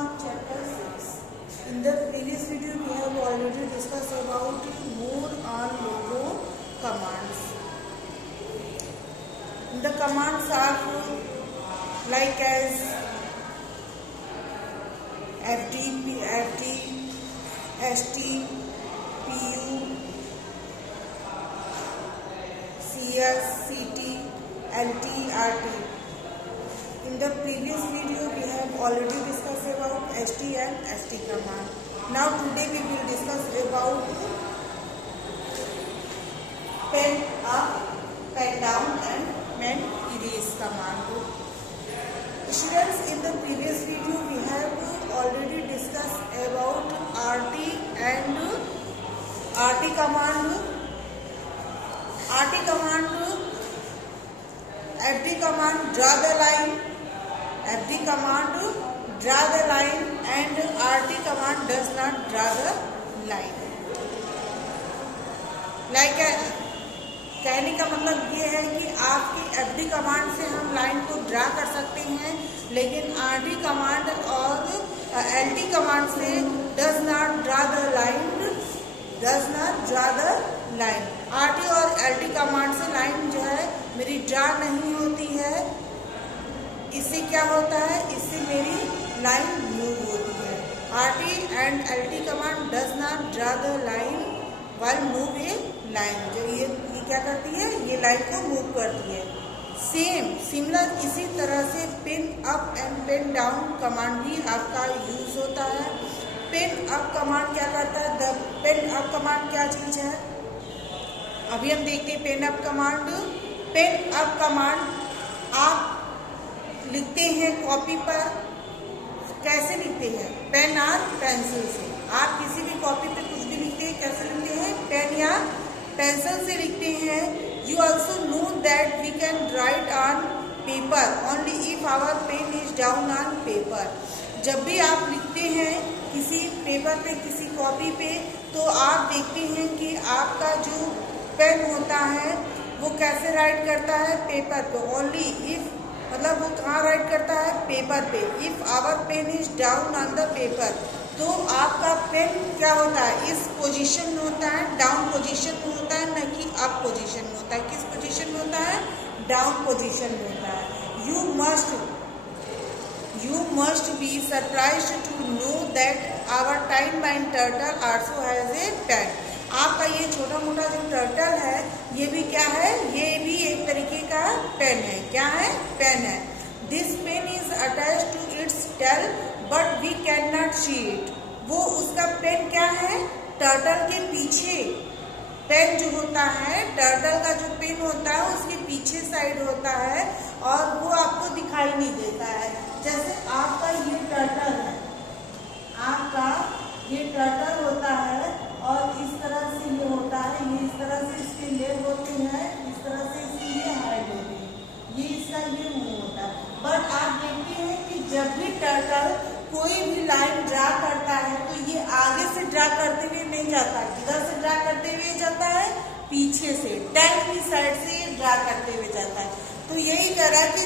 mark chapter 6. In the previous video we have already discussed about more on logo commands. The commands are like as FD, ST, PU, CS, CT, LT, RT. In the previous video we have already discussed about ST and ST command. Now today we will discuss about pen up, pen down and pen erase command. Students, in the previous video we have already discussed about RT and RT command. RT command, FD command draw the line, FD command draw the line and RT command does not draw the line. कहने का मतलब ये है कि आपकी FD command से हम line को ड्रा कर सकते हैं, लेकिन RT कमांड और LT कमांड से does not draw the line. RT और LT कमांड से लाइन जो है मेरी ड्रा नहीं होती है। इससे क्या होता है, इससे मेरी लाइन मूव होती है। RT and LT command does not draw the line while move A line. जो ये क्या करती है, ये लाइन को मूव करती है। सिमिलर इसी तरह से pen up and pen down command भी आपका यूज होता है। पेन अप कमांड क्या करता है, द पेन अप कमांड क्या चीज है, अभी हम देखते हैं pen up command. Pen up command आप लिखते हैं कॉपी पर, कैसे लिखते हैं, पेन और पेंसिल से। आप किसी भी कॉपी पे कुछ भी लिखते हैं, कैसे लिखते हैं, पेन या पेंसिल से लिखते हैं। You also know that we can write on paper only if our pen is down on paper. जब भी आप लिखते हैं किसी पेपर पे, किसी कॉपी पे, तो आप देखते हैं कि आपका जो पेन होता है वो कैसे राइट करता है, पेपर पे। ओनली इफ मतलब वो कहाँ राइट करता है, पेपर पे। If our pen is down on the paper, तो आपका पेन क्या होता है, इस पोजीशन में होता है, डाउन पोजीशन में होता है, न कि अप पोजीशन में होता है। किस पोजीशन में होता है, डाउन पोजीशन में होता है। You must be surprised to know that our time bound turtle also has a pen. आपका ये छोटा मोटा जो टर्टल है, ये भी क्या है, ये भी एक तरीके का पेन है। क्या है, पेन है। This pen is attach to its tail but we can not see it. वो उसका पेन क्या है, टर्टल के पीछे। पेन जो होता है, टर्टल का जो पेन होता है उसके पीछे साइड होता है और वो आपको दिखाई नहीं देता है। जैसे आपका ये टर्टल है, आपका ये टर्टल होता है और इस तरह से ये होता है, ये इस तरह से इसके लेग होते हैं, इस तरह से इसकी ये हाइड होती है, ये इसका ये मुंह होता है। बट आप देखते हैं कि जब भी टर्टल कोई भी लाइन ड्रा करता है तो ये आगे से ड्रा करते हुए नहीं जाता, किधर से ड्रा करते हुए जाता है, पीछे से, टेल की साइड से ड्रा करते हुए जाता है। तो यही कह रहा है कि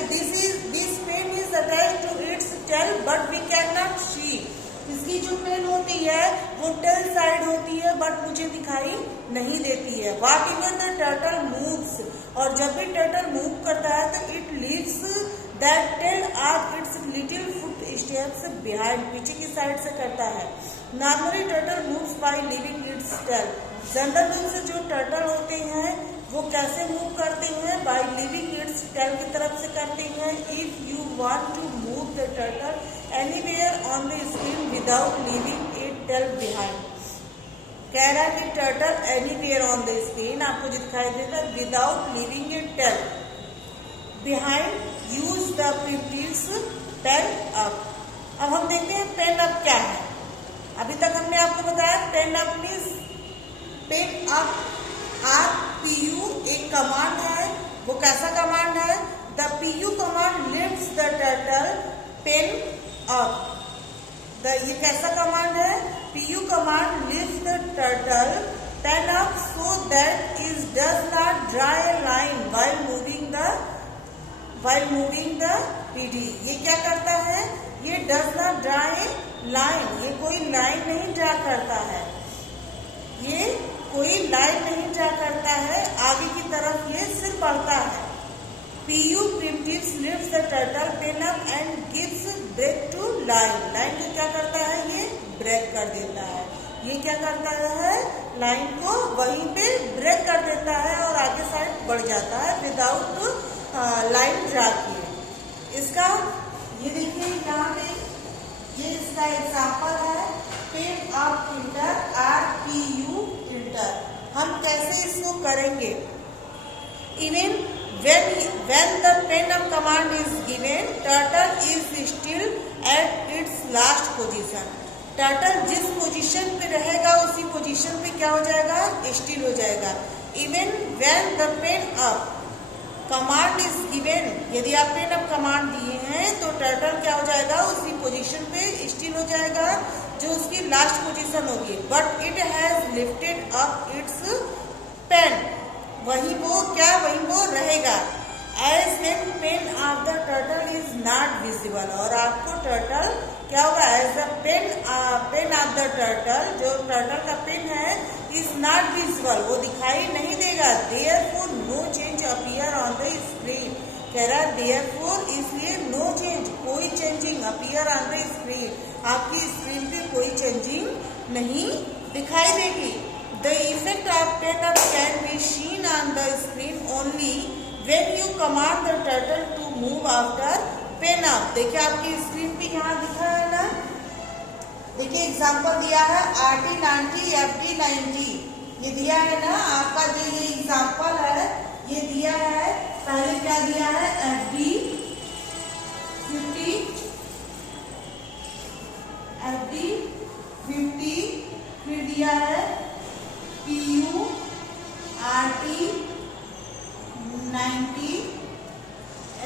this pen is attached to its tail but we can not see. इसकी जो पेन होती है वो टेल साइड होती है बट मुझे दिखाई नहीं देती है। What even the turtle moves, और जब भी टर्टल मूव करता है तो it leaves that tail of its little foot steps behind, पीछे की साइड से करता है। Normally turtle moves by leaving its tail. General रूप से जो टर्टल होते हैं वो कैसे मूव करते हैं, बाय लीविंग इट्स टेल की तरफ से करते हैं। If you want to move the turtle anywhere on the screen without leaving it tail behind, कह रहा है कि turtle anywhere on the screen, आपको जो दिखाई देता है, without leaving it tail behind, use the prefix pen up. अब हम देखते हैं पेन अप क्या है। अभी तक हमने आपको बताया pen up means pen up RPU एक कमांड है। वो कैसा कमांड है, the PU command lifts the turtle pen up. ये कैसा कमांड है, PU command lifts the turtle pen up so that it does not draw a line while moving the PD। ये क्या करता है, ये does not draw a line, ये कोई लाइन नहीं ड्रा करता है, ये कोई लाइन नहीं ड्रा करता है, आगे की तरफ ये सिर्फ बढ़ता है। PU primitives lifts the turtle pen up and gives break to line, line को क्या करता है, ये ब्रेक कर देता है, ये क्या करता है, लाइन को वहीं पे ब्रेक कर देता है और आगे साइड बढ़ जाता है विदाउट लाइन ड्रा किए। इसका ये देखिए यहाँ पे ये इसका एग्जाम्पल है, pain of printer RPU printer. हम कैसे इसको करेंगे, even when the pen up command is given, turtle is still at its last position। Turtle जिस पोजीशन पे रहेगा उसी पोजीशन पे क्या हो जाएगा, स्टिल हो जाएगा। Even when the pen up command is given, यदि आप पेन अप कमांड दिए हैं तो टर्टल क्या हो जाएगा, उसी पोजीशन पे स्टिल हो जाएगा जो उसकी लास्ट पोजीशन होगी। But it has lifted up its pen, वही वो रहेगा। As then pen of the turtle is not visible, और आपको टर्टल क्या होगा, as the pen of the turtle, जो टर्टल का पेन है, इज नॉट विजिबल, वो दिखाई नहीं देगा। Therefore no change appear on the screen, कह रहा है देयरफॉर इसलिए नो चेंज, कोई changing appear on the screen, आपकी स्क्रीन पे कोई चेंजिंग नहीं दिखाई देगी। The effect of pen up can be seen on the screen only when you command the turtle to move after pen up. देखिए आपकी screen पे यहाँ दिखा है ना, देखिए एग्जांपल दिया है RT90 FD90, ये दिया है ना आपका, जो ये एग्जांपल है ये दिया है। पहले क्या दिया है, FD50, फिर दिया है PU RT90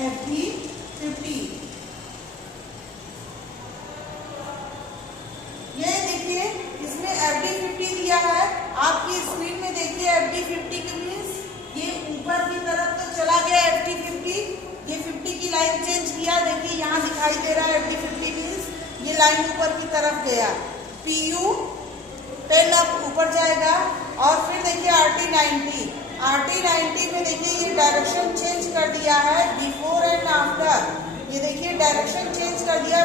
FD50। ये देखिए इसमें FD50 दिया है, आपकी स्क्रीन में देखिए FD50 के मीन्स ये ऊपर की तरफ तो चला गया FD50, ये 50 की लाइन चेंज किया, देखिए यहाँ दिखाई दे रहा है FD50 मीन्स ये लाइन ऊपर की तरफ गया। PU पेन अप ऊपर जाएगा, और फिर देखिए RT90 में देखिए ये डायरेक्शन चेंज कर दिया है, बिफोर एंड आफ्टर, ये देखिए डायरेक्शन चेंज कर दिया,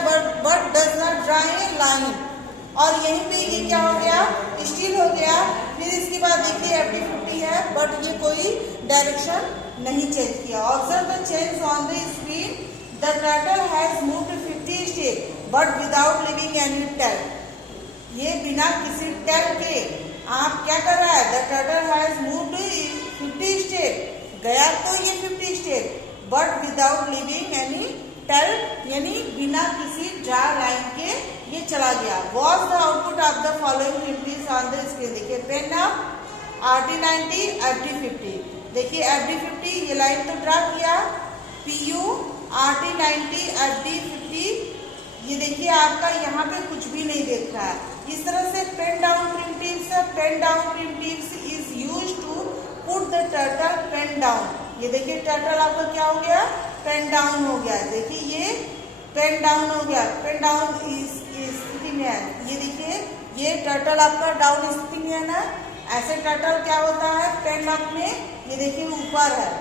but does not draw a line, और यहीं पे ये क्या हो गया, स्टिल हो गया। फिर इसके बाद देखिए FD50 है, बट ये कोई डायरेक्शन नहीं चेंज किया। Observe the change on the screen, the turtle has moved 50 step but without living any tail, ये बिना किसी टेल के आप क्या कर रहा है, the turtle has moved 50 step, गया तो ये 50 step, but without living any tail, यानी बिना किसी ड्रा लाइन के ये चला गया। Was the output of the following entries on the screen, देखिए पेन अप RT90 FD50, देखिए FD50 ये लाइन तो ड्रा किया, PU RT90 FD50, ये देखिए आपका यहाँ पे कुछ भी नहीं देख रहा है। इस तरह से pen down primitives is used to put the turtle pen down, ये देखिए टर्टल आपका क्या हो गया, पेन डाउन हो गया, देखिए ये पेन डाउन हो गया, पेन डाउन स्थिति में है, ये देखिए ये टर्टल आपका डाउन स्थिति में है ना। ऐसे टर्टल क्या होता है, पेन अप में ये देखिए ऊपर है,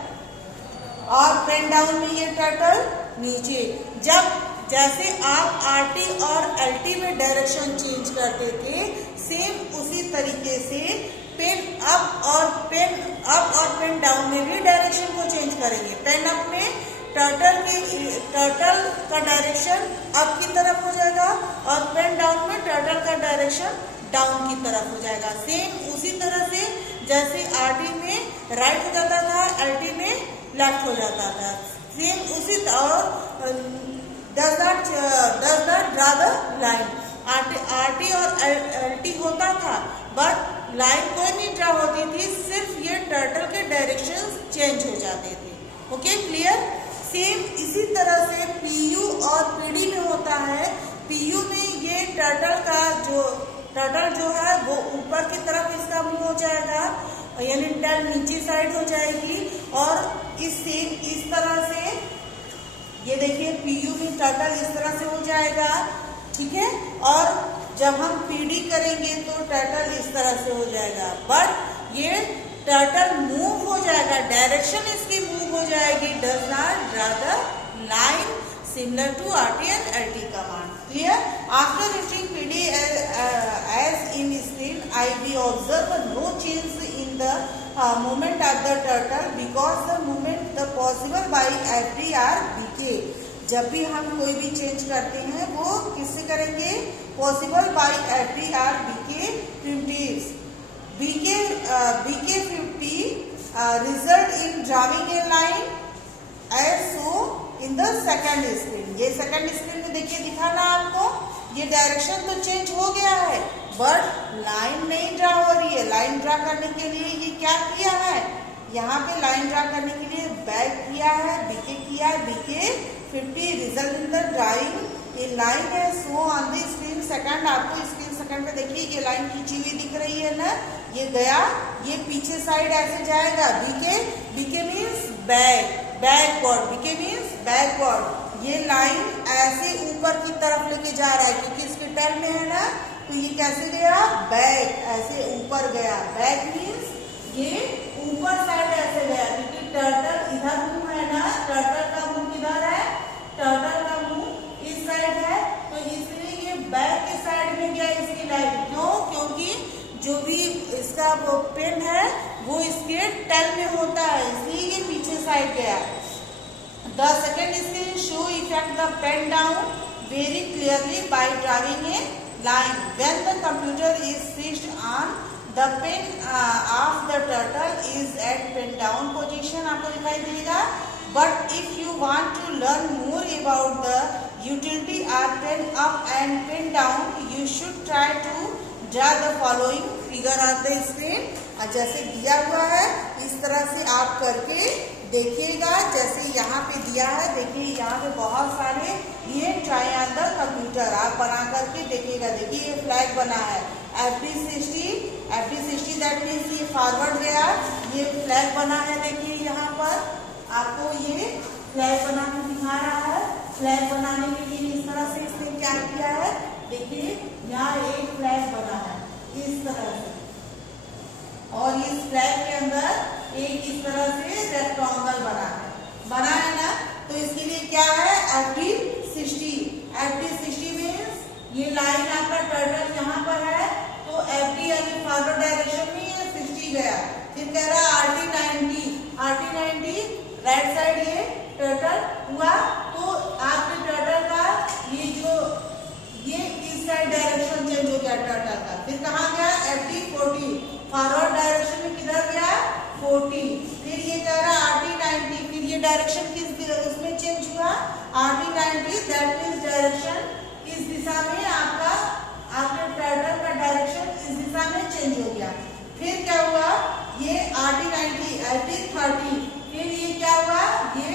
और पेन डाउन में ये टर्टल नीचे। जब जैसे आप RT और LT में डायरेक्शन चेंज करते थे, सेम उसी तरीके से पेन अप और पेन डाउन में भी डायरेक्शन को चेंज करेंगे। पेन अप में टर्टल का डायरेक्शन अप की तरफ हो जाएगा, और पेन डाउन में टर्टल का डायरेक्शन डाउन की तरफ हो जाएगा। सेम उसी तरह से जैसे RT में राइट हो जाता था, LT में लेफ्ट हो जाता था, सेम उसी, और does not draw the line, RT और LT होता था, बट लाइन कोई नहीं ड्रा होती थी, सिर्फ ये टर्टल के डायरेक्शन चेंज हो जाते थे। Okay, clear. सेम इसी तरह से PU और PD में होता है। PU में ये टर्टल जो है वो ऊपर की तरफ इसका मूव हो जाएगा, यानी टेल नीचे साइड हो जाएगी, और इस तरह से ये देखिए PU में टर्टल इस तरह से हो जाएगा, ठीक है। और जब हम PD करेंगे तो टर्टल इस तरह से हो जाएगा, बट ये टर्टल मूव हो जाएगा, डायरेक्शन इसकी मूव हो जाएगी, does not draw the line similar to RT and LT command. Clear? After reaching PD as in screen, we observe no change in the movement of the turtle because the movement the possible by FD are BK. जब भी हम कोई भी change करते हैं वो किससे करेंगे? Possible by FD or BK 50. BK 50 result in drawing a line as so in the second screen. ये सेकेंड स्क्रीन में देखिए दिखा ना आपको, ये डायरेक्शन तो चेंज हो गया है बट लाइन नहीं ड्रा हो रही है. लाइन ड्रा करने के लिए ये क्या किया है, यहाँ पे लाइन ड्रा करने के लिए बैक किया है, BK किया है, BK 50 result in the drawing ये लाइन है so on the screen second. आपको स्क्रीन सेकंड पे देखिए ये लाइन खींची हुई दिख रही है ना, ये गया, ये पीछे साइड ऐसे जाएगा. BK means back, backward. BK means backward. ये लाइन ऐसे ऊपर की तरफ लेके जा रहा है क्योंकि इसके टर्न में है ना, तो ये कैसे गया, बैक, ऐसे ऊपर गया. बैक मीन्स ये ऊपर साइड ऐसे गया क्योंकि टर्टल इधर मुंह है ना, टर्टल का मुंह किधर है, टर्टल का मुंह इस साइड है, तो इसलिए ये बैक के साइड में गया इसकी लाइन. क्यों? क्योंकि जो भी इसका पेन है वो इसके टेल में होता है, इसलिए ये पीछे साइड गया. The second screen show effect the pen down very clearly by drawing a line when the computer is fixed on the pen of the turtle is at pen down position. आपको दिखाई देगा. But if you want to learn more about the utility of pen up and pen down you should try to draw the following figure on the screen. जैसे दिया हुआ है इस तरह से आप करके देखिएगा. जैसे यहाँ पे दिया है, देखिए यहाँ पे बहुत सारे ये ट्राई ऑन द कंप्यूटर आप बना करके देखिएगा. देखिए ये फ्लैग बना है FD 60 दैट मीन्स ये फॉरवर्ड गया, ये फ्लैग बना है. देखिए यहाँ पर आपको ये फ्लैग बना के दिखा रहा है. फ्लैग बनाने के लिए इस तरह से इसने क्या किया है, देखिए यहाँ एक फ्लैग बना है इस तरह से, और इस फ्लैग के अंदर एक इस तरह से रेक्टेंगल बना है ना. तो इसके लिए क्या है, FD 60 मीन्स ये लाइन आपका टर्टल यहाँ पर है तो FD यानी फॉरवर्ड डायरेक्शन में ये 60 गया. फिर कह रहा है RT 90 राइट साइड ये टर्टल हुआ, तो आपके टर्टल का ये इस साइड डायरेक्शन चेंज हो गया टर्टल का. फिर कहाँ गया, FD 40 फॉरवर्ड डायरेक्शन में किधर गया, 40. फिर ये कह रहा है RT 90, फिर ये डायरेक्शन किस उसमें चेंज हुआ, RT 90 दैट मीन्स डायरेक्शन इस दिशा में आपके टर्टल का डायरेक्शन इस दिशा में चेंज हो गया. फिर क्या हुआ, ये RT 90 FD 30, फिर ये क्या हुआ, ये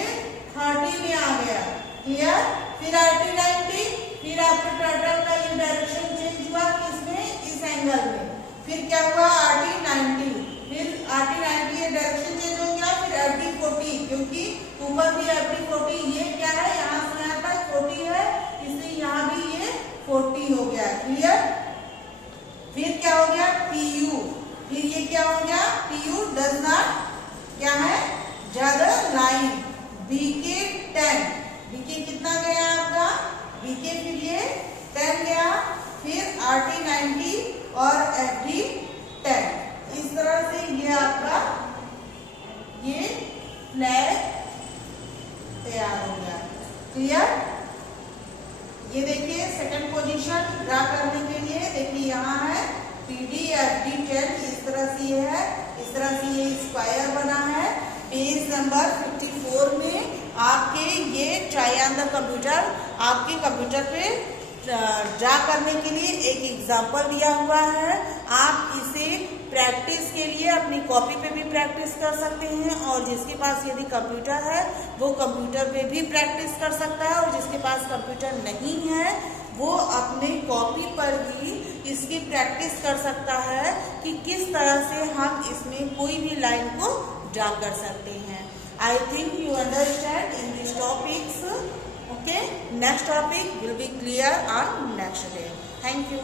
30 में आ गया. क्लियर. फिर RT 90, फिर आपके टर्टल का ये डायरेक्शन चेंज हुआ किसमें, इस एंगल में. फिर क्या हुआ RT 90, फिर RT 90 ये डायरेक्शन चेंज हो गया. फिर FD 40 क्योंकि ऊपर भी FD 40 ये क्या है, यहाँ से यहाँ तक 40 है इसलिए यहाँ भी ये 40 हो गया. क्लियर. फिर क्या हो गया PU, फिर ये क्या हो गया PU डज नॉट क्या है, ज्यादा लाइन. BK 10, BK कितना गया आपका, BK फिर ये 10 गया. फिर RT 90 और FD 10. इस तरह से ये आपका ये फ्लैग तैयार हो गया. क्लियर. ये देखिए सेकंड पोजीशन ड्रा करने के लिए देखिए यहाँ है PD FD 10 इस तरह से ये है, इस तरह से ये स्क्वायर बना है. पेज नंबर 54 में आपके ये ट्राई ऑन द कंप्यूटर आपके कंप्यूटर पे ड्रा करने के लिए एक एग्जाम्पल दिया हुआ है. आप इसे प्रैक्टिस के लिए अपनी कॉपी पे भी प्रैक्टिस कर सकते हैं, और जिसके पास यदि कंप्यूटर है वो कंप्यूटर पे भी प्रैक्टिस कर सकता है, और जिसके पास कंप्यूटर नहीं है वो अपने कॉपी पर भी इसकी प्रैक्टिस कर सकता है कि किस तरह से हम इसमें कोई भी लाइन को ड्रा कर सकते हैं. I think you understand in these topics. Okay, next topic will be clear on next day. Thank you.